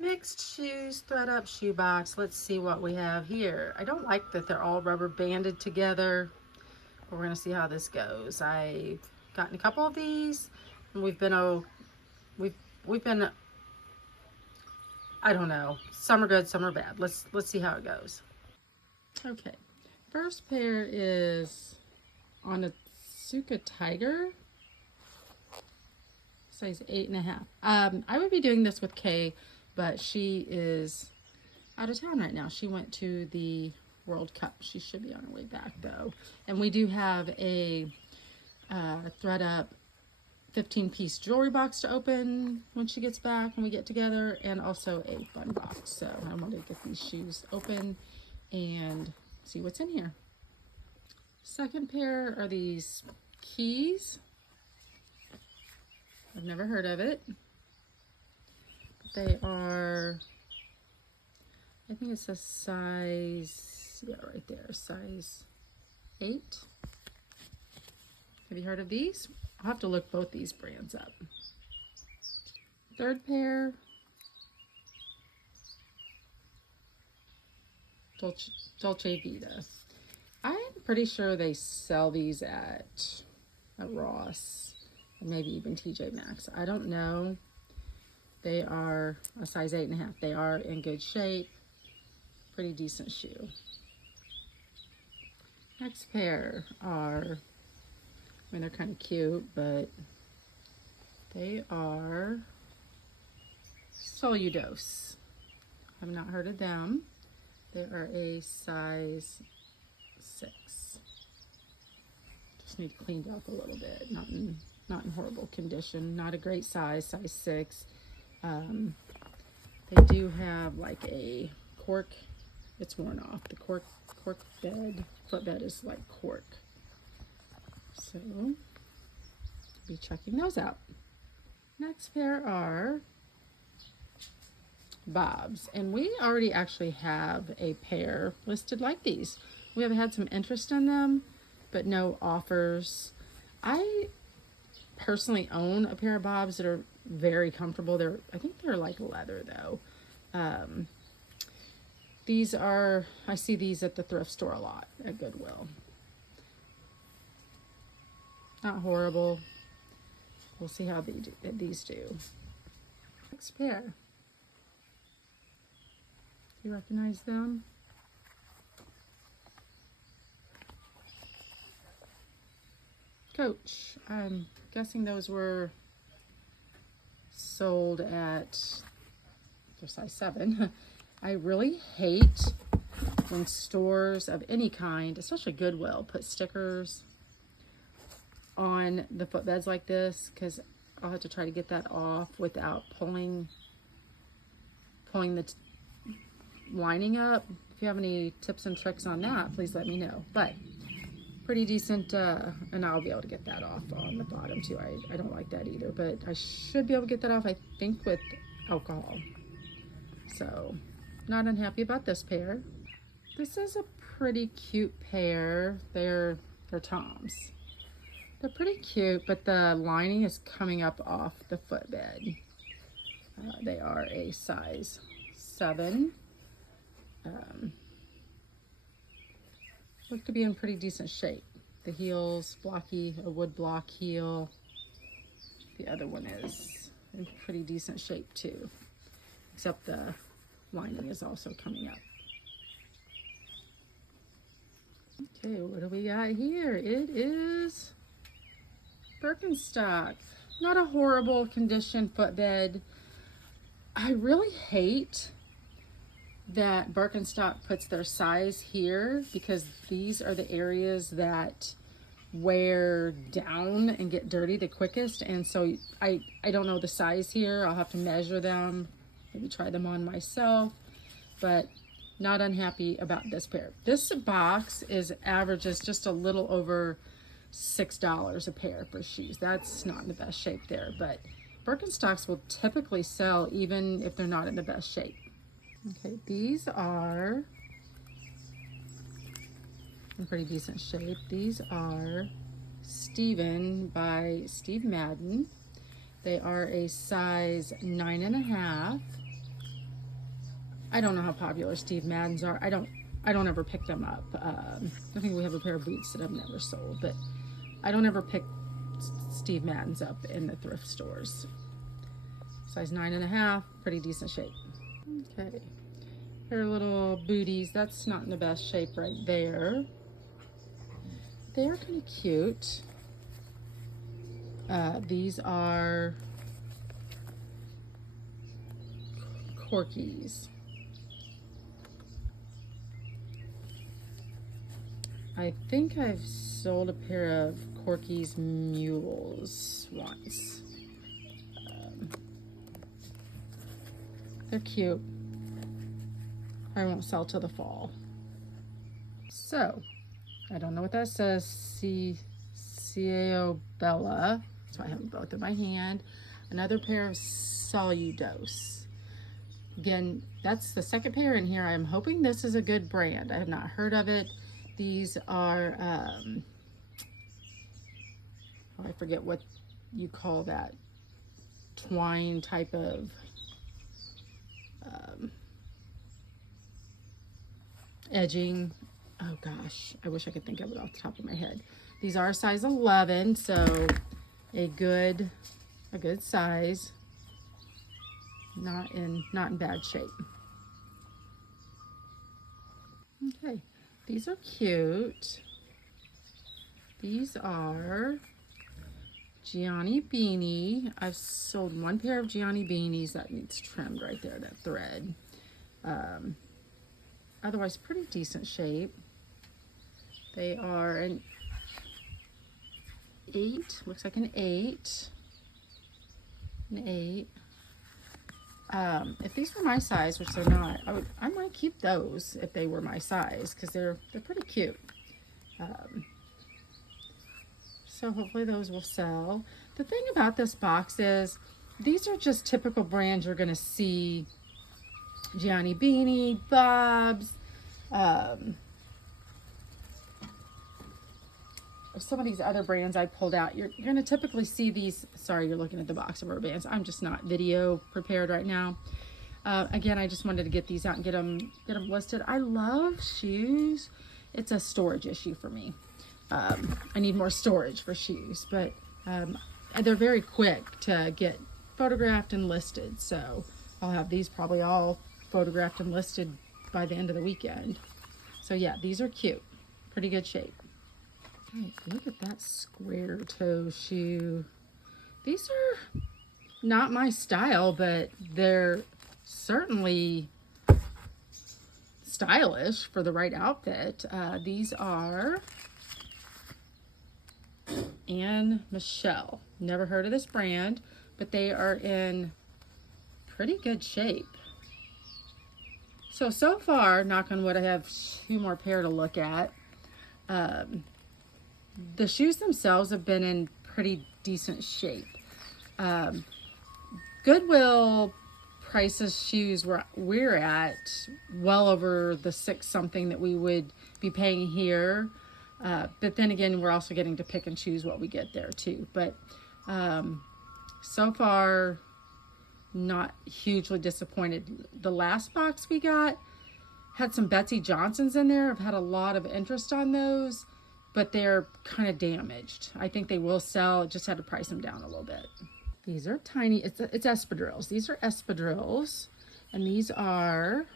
Mixed shoes, Thredup shoe box. Let's see what we have here. I don't like that they're all rubber banded together. We're gonna see how this goes. I've gotten a couple of these, and we've been, I don't know. Some are good, some are bad. Let's see how it goes. Okay, first pair is on a Suka Tiger, size 8.5. I would be doing this with Kay, but she is out of town right now. She went to the World Cup. She should be on her way back though. And we do have a Thredup 15-piece jewelry box to open when she gets back when we get together, and also a fun box. So I want to get these shoes open and see what's in here. Second pair are these keys. I've never heard of it. They are, I think it's a size, yeah, right there, size 8. Have you heard of these? I'll have to look both these brands up. Third pair, Dolce Vita. I'm pretty sure they sell these at Ross, or maybe even TJ Maxx. I don't know. They are a size 8.5. They are in good shape. Pretty decent shoe. Next pair are, I mean, they're kind of cute, but they are Soludos. I've not heard of them. They are a size 6. Just need cleaned up a little bit. Not in horrible condition. Not a great size 6. They do have like a cork. It's worn off. The cork bed, footbed is like cork. So, be checking those out. Next pair are Bob's, and we already actually have a pair listed like these. We have had some interest in them, but no offers. I personally own a pair of Bob's that are very comfortable. I think they're like leather though. These are, I see these at the thrift store a lot at Goodwill. Not horrible. We'll see how these do. Next pair. Do you recognize them? Coach. I'm guessing those were sold at, they're size 7. I really hate when stores of any kind, especially Goodwill, put stickers on the footbeds like this, because I'll have to try to get that off without pulling the lining up. If you have any tips and tricks on that, please let me know. But pretty decent, and I'll be able to get that off on the bottom too. I don't like that either, but I should be able to get that off, I think, with alcohol. So, not unhappy about this pair. This is a pretty cute pair. They're Toms. They're pretty cute, but the lining is coming up off the footbed. They are a size 7. Look to be in pretty decent shape. The heel's blocky, a wood block heel. The other one is in pretty decent shape too, except the lining is also coming up. Okay, what do we got here? It is Birkenstock. Not a horrible condition footbed. I really hate that Birkenstock puts their size here, because these are the areas that wear down and get dirty the quickest, and so I don't know the size here. I'll have to measure them, maybe try them on myself, but not unhappy about this pair. This box averages just a little over $6 a pair for shoes. That's not in the best shape there, but Birkenstocks will typically sell even if they're not in the best shape. Okay, these are in pretty decent shape. These are Steven by Steve Madden. They are a size 9.5. I don't know how popular Steve Maddens are. I don't ever pick them up. I think we have a pair of boots that I've never sold, but I don't ever pick Steve Maddens up in the thrift stores. Size 9.5, pretty decent shape. Okay, here are little booties. That's not in the best shape right there. They're kind of cute. These are Corkies. I think I've sold a pair of Corky's mules once. They're cute. I won't sell till the fall. So, I don't know what that says. Ciao Bella. So I have them both in my hand. Another pair of Soludose. Again, that's the second pair in here. I'm hoping this is a good brand. I have not heard of it. These are, I forget what you call that twine type of edging. Oh gosh, I wish I could think of it off the top of my head. These are size 11, so a good size. Not in bad shape. Okay. These are cute. These are Gianni Beanie. I've sold one pair of Gianni Beanies. That needs trimmed right there, that thread. Otherwise, pretty decent shape. They are an 8. Looks like an 8. An 8. If these were my size, which they're not, I might keep those if they were my size, because they're pretty cute. So hopefully those will sell. The thing about this box is these are just typical brands you're going to see. Gianni Beanie, Bob's, some of these other brands I pulled out. You're going to typically see these. Sorry, you're looking at the box of rubber bands. I'm just not video prepared right now. Again, I just wanted to get these out and get them listed. I love shoes. It's a storage issue for me. I need more storage for shoes, but they're very quick to get photographed and listed. So I'll have these probably all photographed and listed by the end of the weekend. So yeah, these are cute. Pretty good shape. Okay, look at that square toe shoe. These are not my style, but they're certainly stylish for the right outfit. These are Anne Michelle. Never heard of this brand, but they are in pretty good shape. So far, knock on wood, I have 2 more pair to look at. The shoes themselves have been in pretty decent shape. Goodwill prices shoes where we're at well over the 6 something that we would be paying here. But then again, we're also getting to pick and choose what we get there too. But so far, not hugely disappointed. The last box we got had some Betsy Johnsons in there. I've had a lot of interest on those, but they're kind of damaged. I think they will sell. Just had to price them down a little bit. These are tiny. It's espadrilles. These are espadrilles, and these are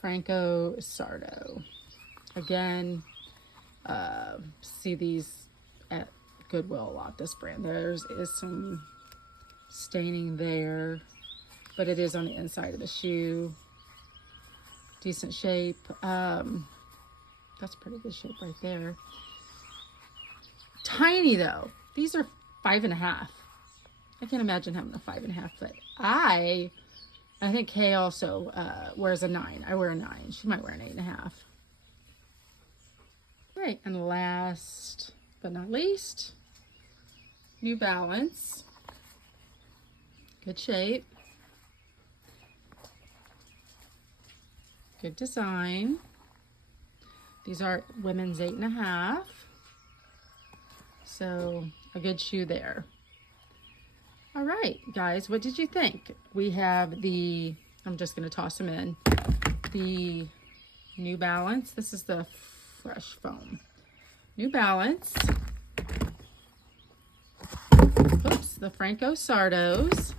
Franco Sardo. Again, see these at Goodwill a lot. This brand. There is some staining there, but it is on the inside of the shoe. Decent shape. That's pretty good shape right there. Tiny though. These are 5.5. I can't imagine having a 5.5 foot. I think Kay also wears a 9. I wear a 9. She might wear an 8.5. Right, and last but not least, New Balance. Good shape. Good design. These are women's 8.5. So a good shoe there. All right, guys, what did you think? We have the I'm just going to toss them in. The New Balance. This is the Fresh Foam. New Balance. Oops, the Franco Sardos.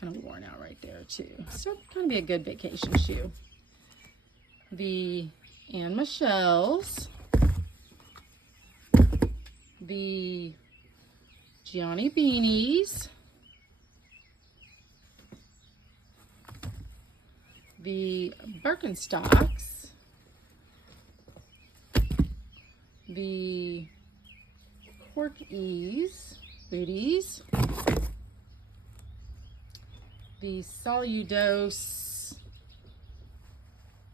Kind of worn out right there too. Still kind of be a good vacation shoe. The Anne Michelle's. The Gianni Beanies. The Birkenstocks. The Cork Ease booties. The Soludose.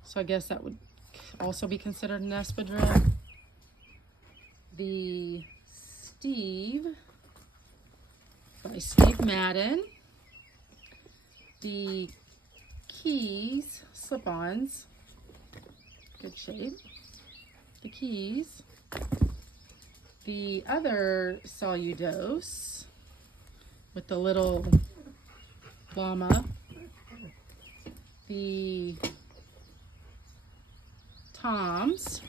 So I guess that would also be considered an espadrille. The Steve by Steve Madden. The Keys slip-ons. Good shape. The Keys. The other Soludose with the little llama. The Toms.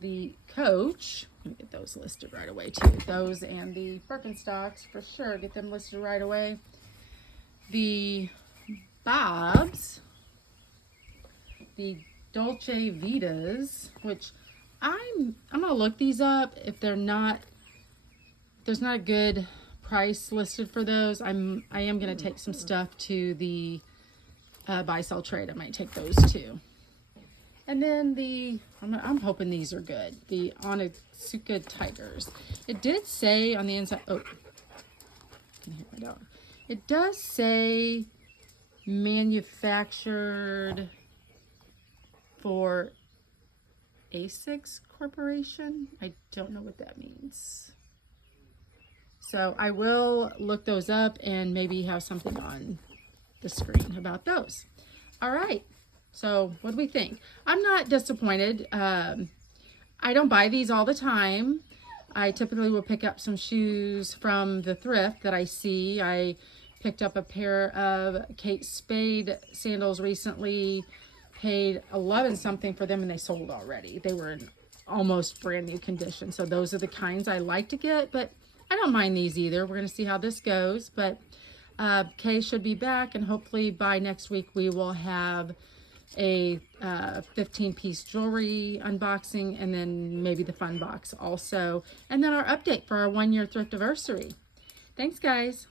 The Coach. Let me get those listed right away too. Those and the Birkenstocks for sure. Get them listed right away. The Bobs. The Dolce Vitas, which I'm gonna look these up. If there's not a good price listed for those, I am gonna take some stuff to the buy sell trade. I might take those too. And then I'm hoping these are good. The Onitsuka Tigers. It did say on the inside. Oh, I can hear my dog. It does say manufactured for Asics Corporation. I don't know what that means. So I will look those up and maybe have something on the screen about those. All right. So what do we think? I'm not disappointed. I don't buy these all the time. I typically will pick up some shoes from the thrift that I see. I picked up a pair of Kate Spade sandals recently, paid 11 something for them, and they sold already. They were in almost brand new condition. So those are the kinds I like to get, but I don't mind these either. We're going to see how this goes, but Kay should be back, and hopefully by next week we will have a 15-piece jewelry unboxing, and then maybe the fun box also, and then our update for our 1-year thrift anniversary. Thanks, guys.